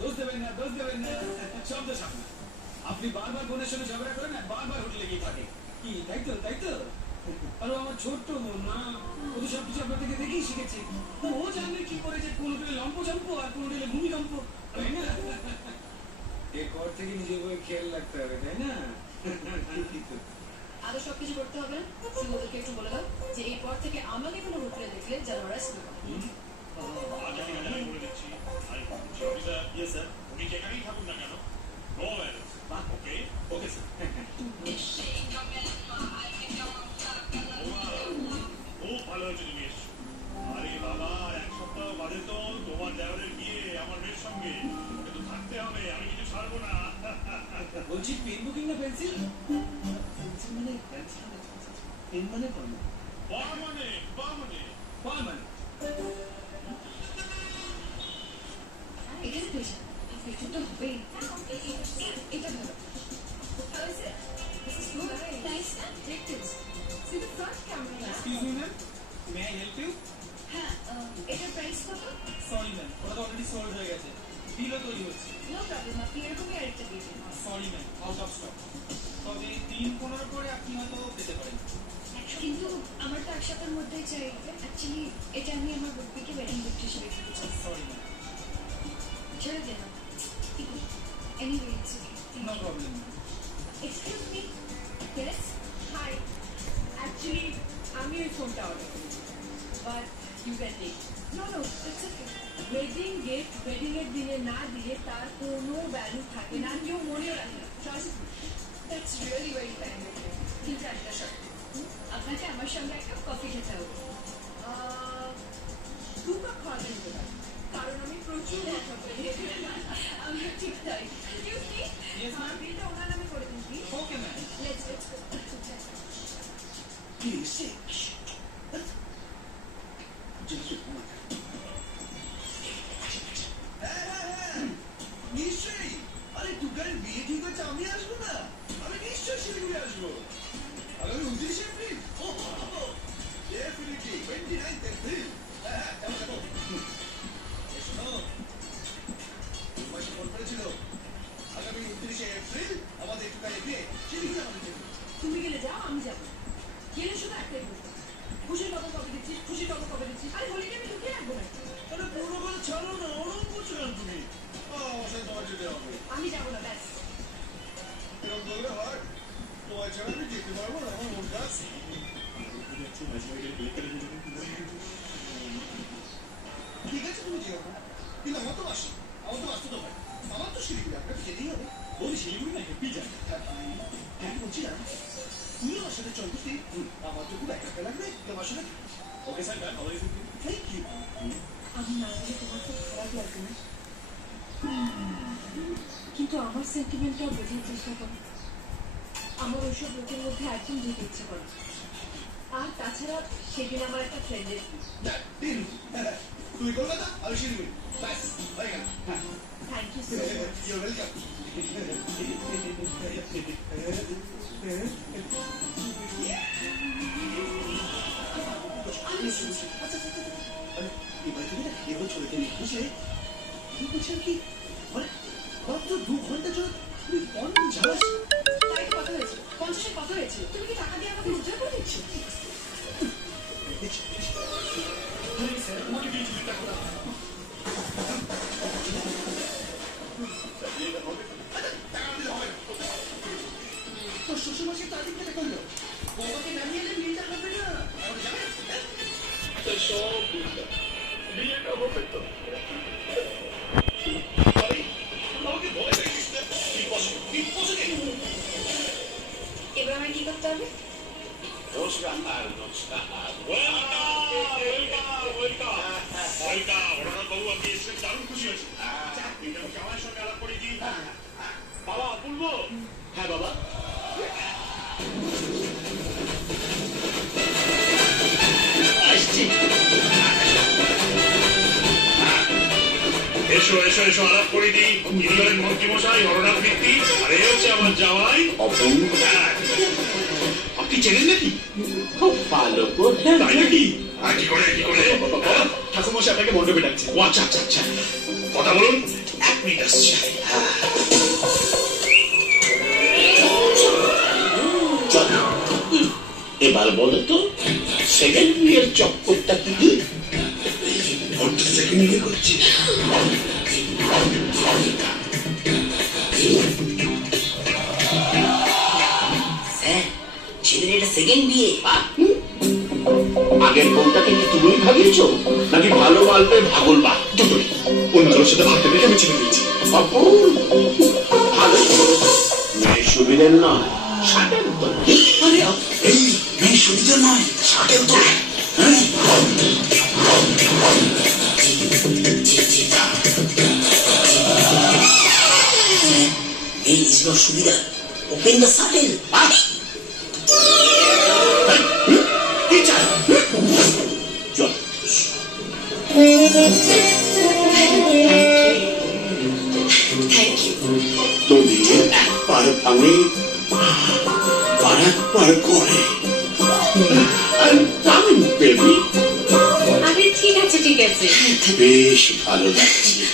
দোষ দেবেন না, দোষ দেবেন না, সব দোষ আপনার। আপনি বারবার বোনের সঙ্গে ঝগড়া করেন আর বারবার হোটেলে গিয়ে থাকে কি, তাই তো? তাই তো? আর আমার ছোট্ট বোন না, ও তো সবকিছু আপনার থেকে দেখেই শিখেছে। তো ও জানবে কি করে যে কোন হোটেলে লম্পজম্প আর কোন হোটেলে ভূমিকম্প, তাই না? এরপর থেকে নিজের বই খেয়াল রাখতে হবে, তাই না? আরো সবকিছু করতে হবে না। তুই ওদেরকে একটু বলে দাও যে এরপর থেকে আমাকে কোনো হোটেলে দেখলে যেন অ্যারেস্ট না করে। আমি বলে দিচ্ছি, ইয়েস স্যার, উনি যেখানেই থাকুন না কেন, নো অ্যারেস্ট। ওকে ওকে স্যার। খুব ভালো হয়েছে তুমি এসছো। আরে বাবা, এক সপ্তাহ বাদে তো তোমার দেওয়ারের বিয়ে আমার মেয়ের সঙ্গে, ওকে তো থাকতে হবে, আমি কিছু ছাড়বো না। বলছি পেন বুকিং না পেন্সিল? পেন্সিল মানে পেন্সিল না, পেন মানে পারমানেন্ট। এখানে পেয়েছে একটু তো হবেই। এটা ভালো। How is it? This is good. Nice. Take this. See the front camera. Excuse me, ma'am. May I help you? হ্যাঁ, এটার প্রাইস কত? Sorry, ma'am. ওটা তো অলরেডি সোল্ড হয়ে গেছে। বিলও তৈরি হচ্ছে। নো প্রবলেম, আপনি এরকমই আরেকটা দিয়ে দিন। Sorry ma'am, out of stock. তবে 3-15 করে আপনি হয়তো পেতে পারেন। কিন্তু আমার তো এক সপ্তাহের মধ্যেই চাই। অ্যাকচুয়ালি এটা আমি আমার বুকপিকে ওয়েডিং গিফট হিসেবে দিতে চাই। Sorry ma'am. ছেড়ে দে না। Anyway it's okay. No problem. Excuse me. Yes. Hi. Actually আমি এই ফোনটা অর্ডার করি, but you can take. No no, it's okay. Wedding gift wedding এর দিনে না দিলে তার কোনো ভ্যালু থাকে না, কেউ মনেও রাখে না। Trust me, that's really very kind of you. কিন্তু একটা শর্ত, আপনাকে আমার সঙ্গে একটা কফি খেতে হবে। 2 কাপ খাওয়াতে হতে পারে, কারণ আমি প্রচুর কথা বলি। আমি ঠিক তাই। এক্সকিউজ মি, বিলটা ওনার নামে করে দিন please. Okay ma'am. Let's go. Please নিশ্চয়ই। আরে টুকারের বিয়ে ঠিক হচ্ছে, আমি আসবো না? আমি নিশ্চয়ই শিলিগুড়ি আসবো আগামী 29 এপ্রিল। Definitely 29 April. হ্যাঁ, যাবো। শোনো, 2 মাসে ফোন করেছিল, আগামী 29 এপ্রিল আমাদের টুকারের বিয়ে শিলিগুড়ি। আমাদের তুমি গেলে যাও, আমি যাবো। গেলে শুধু একটাই বলবো, খুশির খবর কবে দিচ্ছিস, খুশির খবর কবে দিচ্ছিস। আরে হোলিডে আমি ঢুকে রাখবো না। আরে পুরো কথা ছাড়ো না, ওরকম করছো কেন তুমি? আমার সাথে তোমার যেতে হবে। আমি যাবো না, ব্যাস। এরকম বললে হয়? তোমার ছাড়া আমি যেতে পারবো না, আমার মনটা আছে। ঠিক আছে, তুমি যেও, কিন্তু আমার তো বাসি, আমার তো আসতে তো হয়, আমার তো শিলিগুড়ি, আপনাকে যেতেই হবে। বলি শিলিগুড়ি না হেপি যান। হ্যাঁ, বলছিলাম তুমি আমার সাথে চল বুঝতে, আমার তো খুব একা লাগবে তোমার সাথে। Okay sir, done. Always thank you. আমি না গেলে তোমার খুব খারাপ লাগবে না? কিন্তু আমার সেন্টিমেন্টটাও বোঝার চেষ্টা করো। আমার ওইসব লোকের মধ্যে একদম যেতে ইচ্ছে করে। আর তাছাড়া সেদিন আমার একটা ফ্রেন্ডের তুই কলকাতা, আমি শিলিগুড়ি, ব্যাস হয়ে গেল। Thank you so much. You welcome. এবার তুমি না এবার চলে গেলে বুঝলে, তুমি বলছেন কি মানে মাত্র 2 ঘন্টা চলে তুমি 50। তাই কথা হয়েছে, 50-এর কথা হয়েছে। তুমি কি টাকা দিয়ে আমাকে উদ্ধার করে দিচ্ছ? স্যার, তোমাকে দিয়েছি টাকা। তোর শ্বশুরমশাই তারিখ কেটে করলো, বাবাকে নামিয়ে এলে বিয়েটা হবে না। সব বিয়েটা হবে তো। এবার আমার কি করতে হবে? নমস্কার, নমস্কার। ওয়েলকাম। বাবু, আপনি এসে দারুণ খুশি হয়েছি। জামাইয়ের সঙ্গে আলাপ করে দিই। বাবা বলবো? হ্যাঁ বাবা। এসো এসো এসো, আলাপ করে দিই। ইনি হলেন মন্ত্রীমশাই হরনাথ মিত্তি, আর এই হচ্ছে আমার জামাই অপূর্ব। আপনি চেনেন নাকি? খুব ভালো। তাই নাকি? আর কি করে ঠাকুরমশাই আপনাকে মণ্ডপে ডাকছে। ও আচ্ছা আচ্ছা আচ্ছা। কথা বলুন। 1 মিনিট আসছে। এবার বলো তো সেকেন্ড বিয়ের চক্করটা কি? সেকেন্ড বিয়ে করছি। স্যার ছেলের এটা সেকেন্ড বিয়ে। আগের বউটাকে কি তুমি ভাবিয়েছ নাকি ভালো গল্পের ভাগল বা দুটোই? অন্য কারোর সাথে ভাবতে পেরে আমি ছেড়ে দিয়েছি। ভালো মেয়ে সুবিধের নয় ষাটের তো। এই মেয়ে সুবিধা নয়, ষাটের তো। এই ইজ নট সুবিধা, ওপেন দ্য শাটেল। কি চাই? চল থ্যাংক ইউ। তুমি একবার ভাঙে আর একবার করে বেবি। আরে ঠিক আছে ঠিক আছে। বেশ ভালো লাগছে।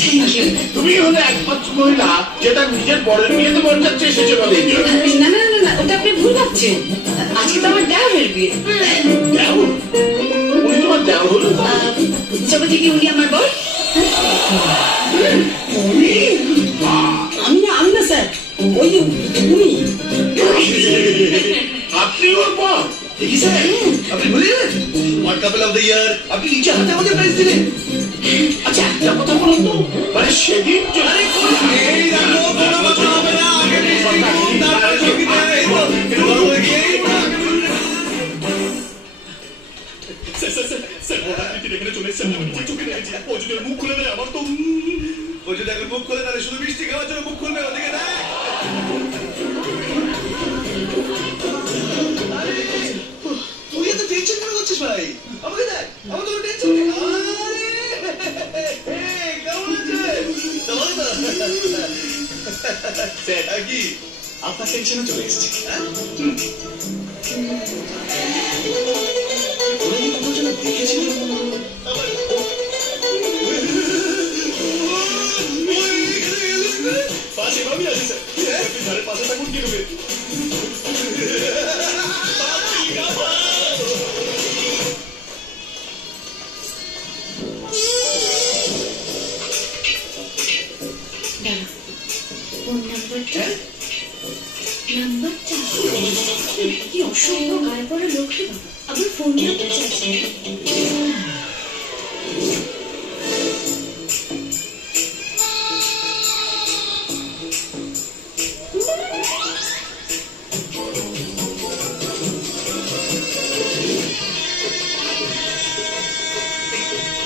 Thank you. তুমি হলে একমাত্র মহিলা যেটা নিজের বরের বিয়েতে বসাচ্ছে এসেছে বলে। না না না না, ওটা আপনি ভুল ভাবছেন। আজকে তো আমার দেওরের বিয়ে। দেওর? উনি তোমার দেওর হলো? যবে থেকে উনি আমার বর। তুমি? আমি না স্যার, ওই যে উনি। আপনি ওর বর? দেখি স্যার, আপনি ভুলে গেলেন? World couple of the year আপনি নিজে হাতে আমাদের প্রাইজ দিলেন। আচ্ছা একটা কথা বলুন তো, মানে সেদিন এই দেখো, কোনো কথা হবে না, আগে মিষ্টি খাও, তারপরে ছবি দেয়, এই তো, একটু বড় হয়ে গিয়ে, এই তো, আগে মিষ্টি খাও। স্যার হঠাৎ এখানে চলে এসেছেন, আমি নিজে চোখে দেখেছি। ও যদি ওর মুখ খুলে দেয় আমার তো ও যদি এখন মুখ খুলে তাহলে শুধু মিষ্টি খাওয়ার জন্য মুখ খুলবে, ওদিকে দেখ। আরে, তুই এত টেনশন কেন করছিস ভাই? আমাকে দেখ, আমার তো কোনো টেনশন নেই। আরে, এই, কেমন আছিস? ভালো তো? স্যার কি? আপনার টেনশনে চলে এসেছে। ওরা কি কোথাও যেন দেখেছিল? আবার, ওই, এখানে এলিস না? পাশে ভাবি আছে স্যার, আপনি ধারে পাশে থাকুন কি হবে? ফোন নাম্বারটা কি অসভ্য গায়ে পড়ে লোক রে বাবা, আবার ফোন নাম্বার চাইছে।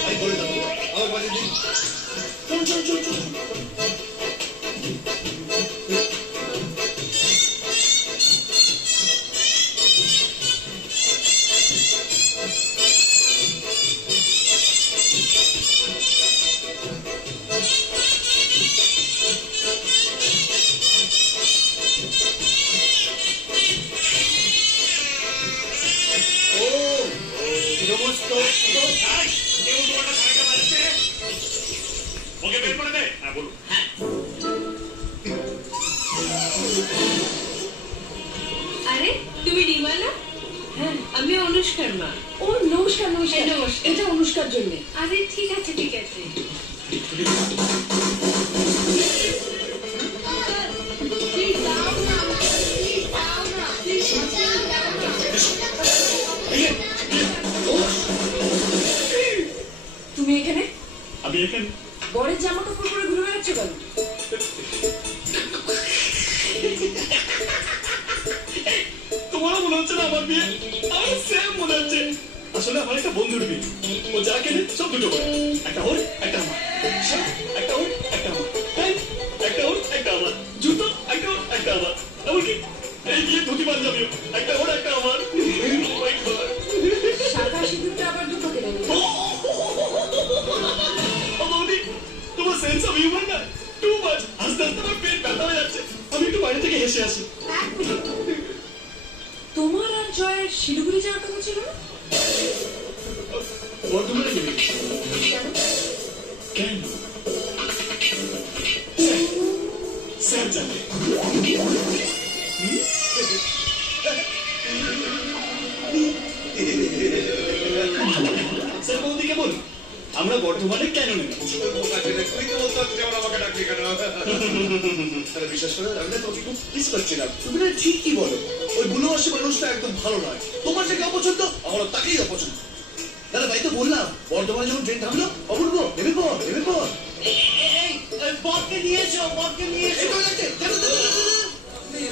আমি বলে দেবো, আমার বাড়ি দিন। চল। ওকে বের করে দে। হ্যাঁ বলুন। আরে তুমি রিমা না? হ্যাঁ আমি অনুষ্কার মা। ও নমস্কার নমস্কার। নমস্কার, এটা অনুষ্কার জন্য। আরে ঠিক আছে ঠিক আছে। তুমি এখানে আমি এখানে বরের জামা কাপড় পরে ঘুরে বেড়াচ্ছ কেন? তোমারও মনে হচ্ছে না আমার বিয়ে? আমার সেম মনে হচ্ছে। আসলে আমার একটা বন্ধুর বিয়ে, ও যা কেনে সব দুটো করে, একটা ওর একটা আমার, শার্ট একটা ওর একটা আমার, প্যান্ট একটা ওর একটা আমার, জুতো একটা ওর একটা আমার, এমনকি এই বিয়ে ধুতি পাঞ্জাবিও একটা ওর একটা আমার। Oh my God! শাখা সিঁদুরটা আবার দুটো কেন? ও বৌদি, তোমার সেন্স অফ হিউমার না টু মাচ। আস্তে আস্তে আমার পেট ব্যথা হয়ে যাচ্ছে, আমি একটু বাইরে থেকে হেসে আসি। এক মিনিট, তোমার আর জয়ের শিলিগুড়ি যাওয়ার কথা ছিল না? বর্ধমানে গেলি কেন? কেন? স্যার জানে। স্যার বৌদি কেমন? আমরা বর্ধমানে কেন নেই? তুই তো বলতে পারছিস যেমন আমাকে ডাকলি কেন? তাহলে বিশ্বাস করে আমি না তোকে খুব মিস করছিলাম। তুমি না ঠিকই বলো, ওই বুলোবাসী মানুষটা একদম ভালো নয়। তোমার যাকে অপছন্দ আমার তাকেই অপছন্দ। দাদা ভাই তো বললাম বর্ধমানে যখন ট্রেন থামলো অপূর্ব নেমে পর। বরকে নিয়ে এসো, বরকে নিয়ে এই তো যাচ্ছে,